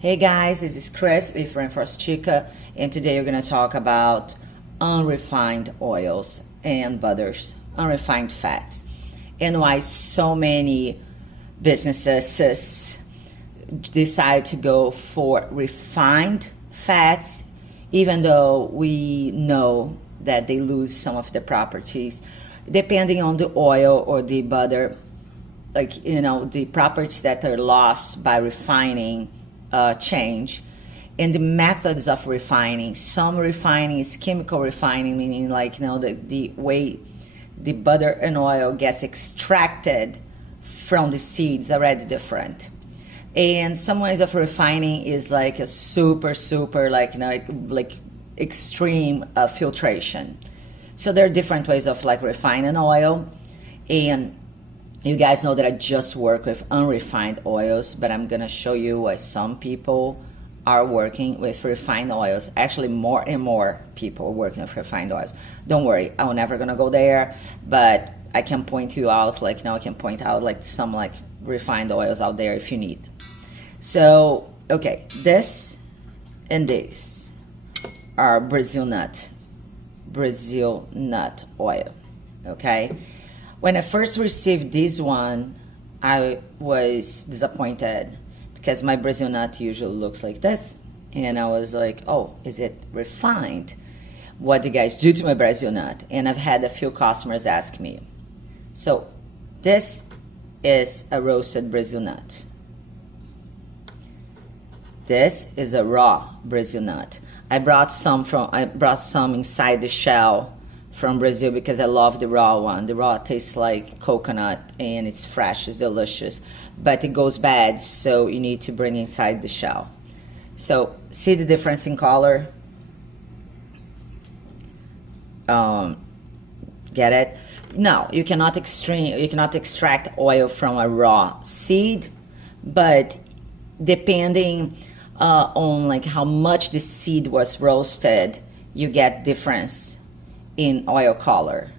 Hey guys, this is Chris with Reinforced Chica, and today we're going to talk about unrefined oils and butters, unrefined fats, and why so many businesses decide to go for refined fats, even though we know that they lose some of the properties depending on the oil or the butter, like, the properties that are lost by refining change, and the methods of refining. Some refining is chemical refining, meaning the way the butter and oil gets extracted from the seeds already different. And some ways of refining is like a super like extreme filtration. So there are different ways of refining oil, and you guys know that I just work with unrefined oils, but I'm gonna show you why some people are working with refined oils. Actually, more and more people are working with refined oils. Don't worry, I'm never gonna go there, but I can point you out, I can point out some refined oils out there if you need. So, okay, this and this are Brazil nut oil, okay? When I first received this one, I was disappointed because my Brazil nut usually looks like this. And I was like, oh, is it refined? What do you guys do to my Brazil nut? And I've had a few customers ask me. So this is a roasted Brazil nut. This is a raw Brazil nut. I brought some inside the shell from Brazil because I love the raw one. The raw tastes like coconut and it's fresh, it's delicious, but it goes bad, so you need to bring inside the shell. So see the difference in color? Get it? No, you cannot extract oil from a raw seed, but depending on how much the seed was roasted, you get difference in oil color.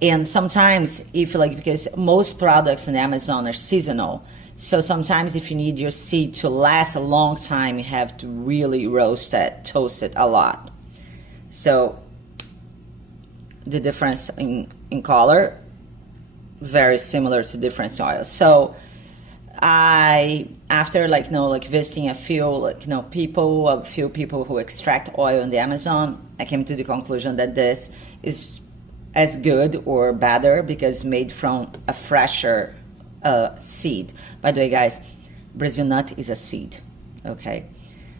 And sometimes because most products on Amazon are seasonal, so sometimes if you need your seed to last a long time, you have to really toast it a lot. So the difference in color, very similar to difference in oil. So after visiting a few people who extract oil in the Amazon, I came to the conclusion that this is as good or better because made from a fresher seed. By the way, guys, Brazil nut is a seed, okay?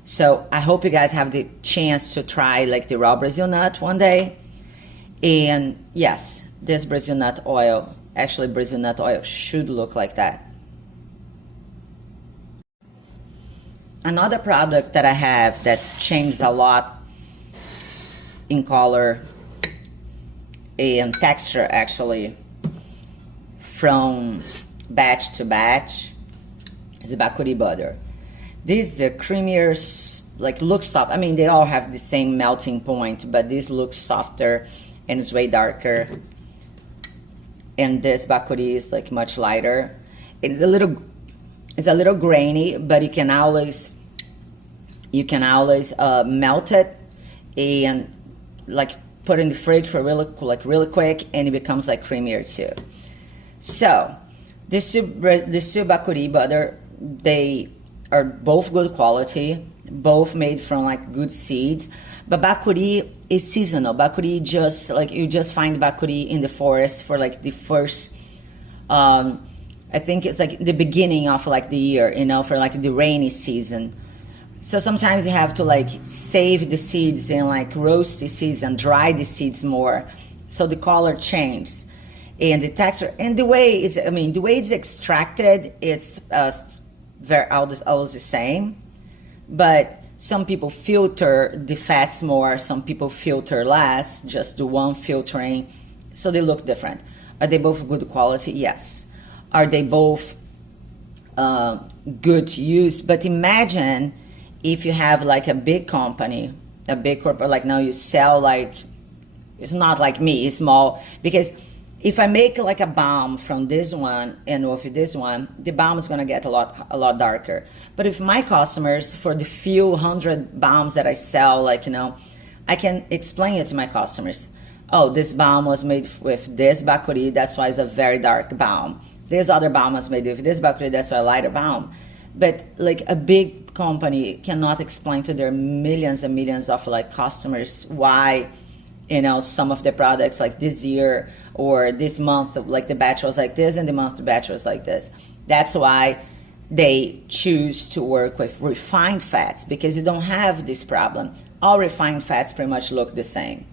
So I hope you guys have the chance to try the raw Brazil nut one day. And yes, this Brazil nut oil should look like that. Another product that I have that changed a lot in color and texture, actually, from batch to batch, is the Bacuri butter. This is a creamier, looks soft. I mean, they all have the same melting point, but this looks softer and it's way darker. And this Bacuri is much lighter. It's a little grainy, but you can always melt it and put it in the fridge for really quick, and it becomes creamier too. So this two Bacuri butter, they are both good quality, both made from good seeds, but Bacuri is seasonal. Bacuri you just find Bacuri in the forest for the first I think it's the beginning of the year, for the rainy season. So sometimes you have to save the seeds and roast the seeds and dry the seeds more, so the color changes and the texture and the way it's extracted. It's always the same, but some people filter the fats more, some people filter less, just do one filtering, so they look different. Are they both good quality? Yes. Are they both good to use? But imagine if you have a big company, a big corporate, now you sell it's not like me, it's small, because If I make like a balm from this one and with this one, the balm is gonna get a lot darker. But if my customers, for the few hundred balms that I sell, like, I can explain it to my customers. Oh, this balm was made with this bacuri, that's why it's a very dark balm. This other balm was made with this bacuri, that's why a lighter balm. But like a big company cannot explain to their millions and millions of like customers why, some of the products like this year or this month, like the batch was like this and the month the batch was like this. That's why they choose to work with refined fats, because you don't have this problem. All refined fats pretty much look the same.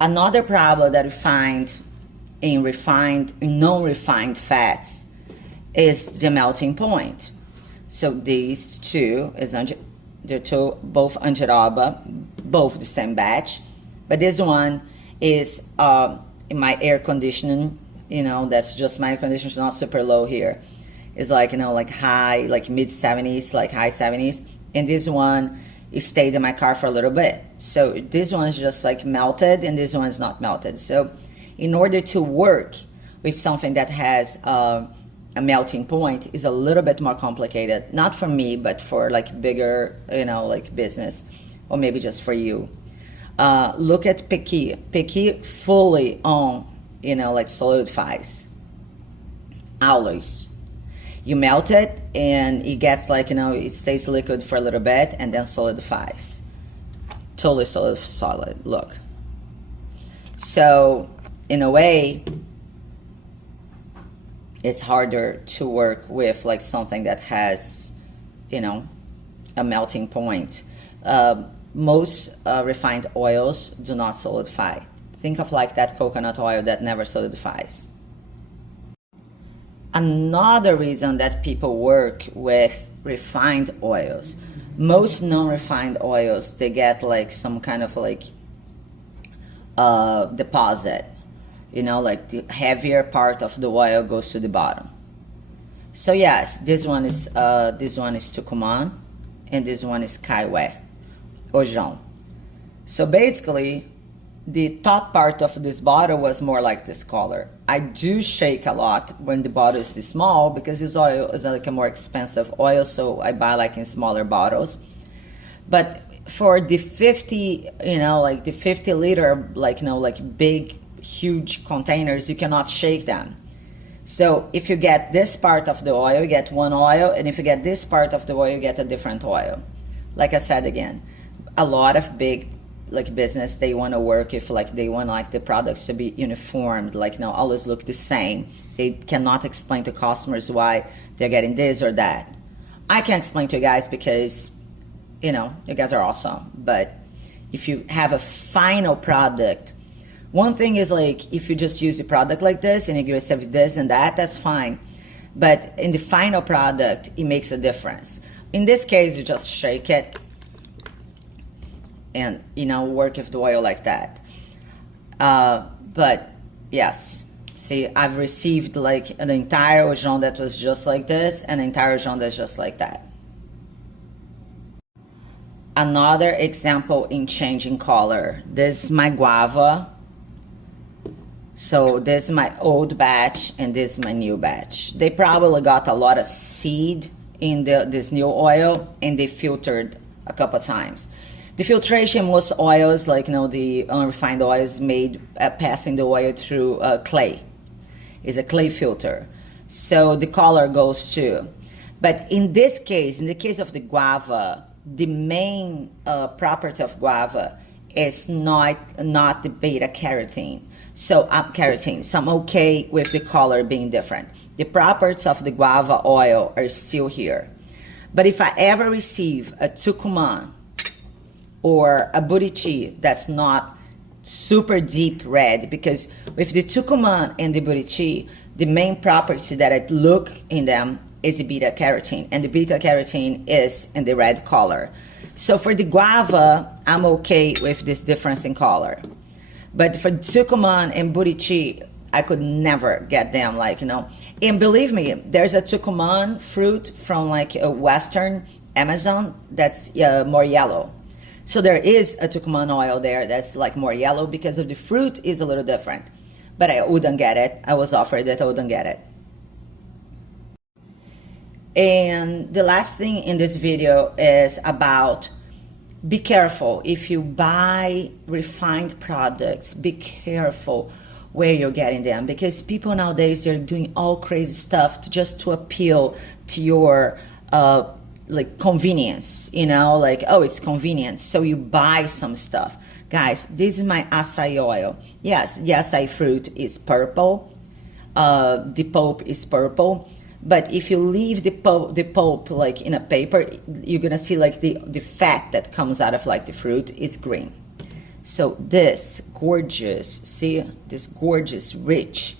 Another problem that we find in non-refined fats is the melting point. So these two they're two, both andiroba, both the same batch, but this one is in my air conditioning. That's just my air conditioning. It's not super low here. It's like like high, like mid 70s, like high 70s, and this one it stayed in my car for a little bit. So this one is just like melted, and this one is not melted. So in order to work with something that has a melting point is a little bit more complicated. Not for me, but for like bigger, like business, or maybe just for you. Look at Pequi. Pequi fully on, like solidifies. Always. You melt it and it gets like, it stays liquid for a little bit and then solidifies. Totally solid, look. So in a way, it's harder to work with like something that has, a melting point. Most refined oils do not solidify. Think of like that coconut oil that never solidifies. Another reason that people work with refined oils, most non-refined oils, they get like some kind of like deposit. Like the heavier part of the oil goes to the bottom. So yes, this one is Tucumán, and this one is Caiué, Ojão. So basically, the top part of this bottle was more like this color. I do shake a lot when the bottle is this small, because this oil is like a more expensive oil, so I buy like in smaller bottles. But for the 50, like the 50 liter, like big, huge containers, you cannot shake them. So if you get this part of the oil, you get one oil, and if you get this part of the oil, you get a different oil. Like I said again, a lot of big like business, they want to work if like they want like the products to be uniformed, like always look the same. They cannot explain to customers why they're getting this or that. I can explain to you guys because you guys are awesome. But if you have a final product, one thing is like if you just use the product like this and you receive this and that, that's fine. But in the final product, it makes a difference. In this case, you just shake it and work with the oil like that. But yes, see, I've received like an entire Ojão that was just like this and an entire Ojão that's just like that. Another example in changing color, this is my guava. So this is my old batch and this is my new batch. They probably got a lot of seed in this new oil, and they filtered a couple times. The filtration, most oils, like the unrefined oils, made passing the oil through clay. It's a clay filter, so the color goes too. But in this case, in the case of the guava, the main property of guava is not the beta carotene. So I'm okay with the color being different. The properties of the guava oil are still here. But if I ever receive a Tucumán or a Buriti that's not super deep red, because with the Tucumán and the Buriti, the main property that I look in them is the beta carotene, and the beta carotene is in the red color. So for the guava, I'm okay with this difference in color. But for Tucumán and Buriti, I could never get them, and believe me, there's a Tucumán fruit from like a Western Amazon that's more yellow. So there is a Tucumán oil there that's like more yellow because of the fruit is a little different. But I wouldn't get it. I was offered that I wouldn't get it. And the last thing in this video is about be careful. If you buy refined products, be careful where you're getting them, because people nowadays, they're doing all crazy stuff to appeal to your like convenience, you know, like, oh, it's convenient, so you buy some stuff. Guys, this is my acai oil. Yes, the acai fruit is purple, the pulp is purple, but if you leave the pulp like in a paper, you're gonna see like the fat that comes out of like the fruit is green. So this gorgeous, see this gorgeous rich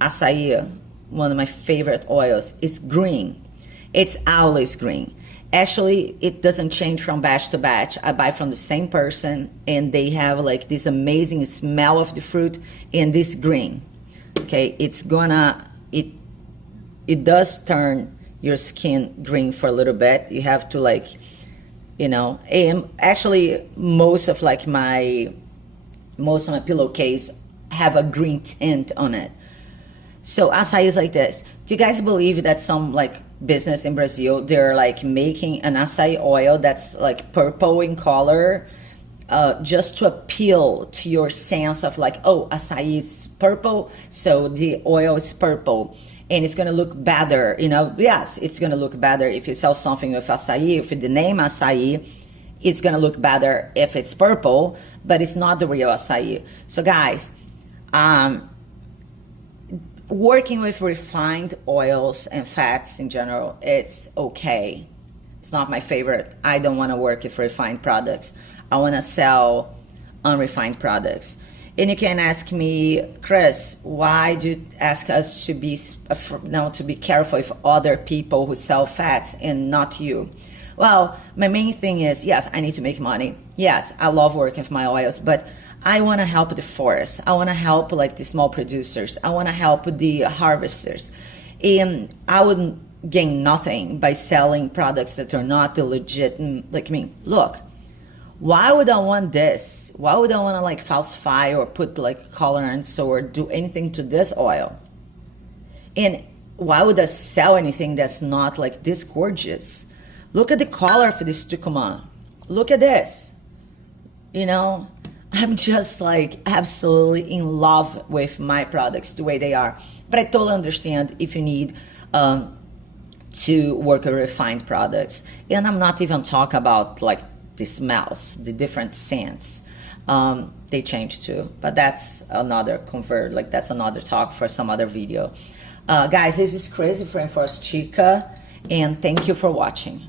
acai, one of my favorite oils, is green. It's always green. Actually, it doesn't change from batch to batch. I buy from the same person and they have like this amazing smell of the fruit and this green. Okay, it does turn your skin green for a little bit. You have to like, you know, and actually most of my pillowcase have a green tint on it. So acai is like this. Do you guys believe that some like business in Brazil, they're like making an acai oil that's like purple in color, just to appeal to your sense of like, oh, acai is purple, so the oil is purple. And it's gonna look better, you know? Yes, it's gonna look better if you sell something with acai, if the name acai, it's gonna look better if it's purple, but it's not the real acai. So guys, working with refined oils and fats in general, it's okay. It's not my favorite. I don't wanna work with refined products. I wanna sell unrefined products. And you can ask me, Chris, why do you ask us to be careful with other people who sell fats and not you? Well, my main thing is, yes, I need to make money. Yes, I love working with my oils, but I want to help the forest. I want to help like the small producers. I want to help the harvesters. And I would gain nothing by selling products that are not the legit. Like, I mean, look, why would I want this? Why would I want to like falsify or put like colorants or do anything to this oil? And why would I sell anything that's not like this gorgeous? Look at the color for this Tucumán. Look at this. You know, I'm just like absolutely in love with my products the way they are. But I totally understand if you need to work with refined products. And I'm not even talking about like the smells, the different scents. They change too, but that's another that's another talk for some other video. Guys, this is Crazy Friend for Chica, and thank you for watching.